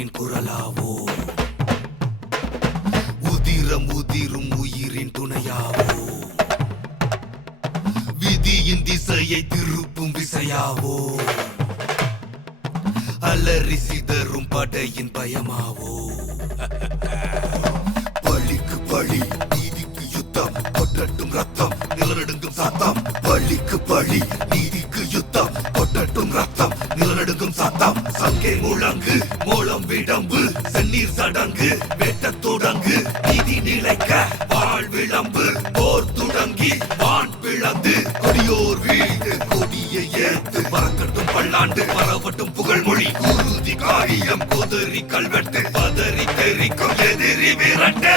உயிரின் குரலாவோ, உதிரம் உதிரும் உயிரின் துணையாவோ, விதியின் திசையை திருப்பும் விசையாவோ, அலறி சிதறும் படையின் பயமாவோ. பழிக்கு பழி, நீதிக்கு யுத்தம், கொட்டட்டும் ரத்தம், நிலநடுங்கும் சத்தம். பழிக்கு பழி, நீதிக்கு யுத்தம், கொட்டட்டும் ரத்தம், நிலநடுங்கும் சத்தம். சங்கே முழங்கு, மூலம் விடம்பு, செந்நீர் சடங்கு, வெட்ட தொடங்கு, நீதி நிலைக்க வாழ் விளம்பு. போர் தொடங்கி வான் பிளந்து, கொடியோர் வீழ்ந்து, கொடியை ஏத்து, பறக்கட்டும் பல்லாண்டு, பரவட்டும் புகழ்மொழி. குருதி காரியம், கொதறி கல்வெட்டு, பதறி தெரிக்கும் எதிரி விரட்டு.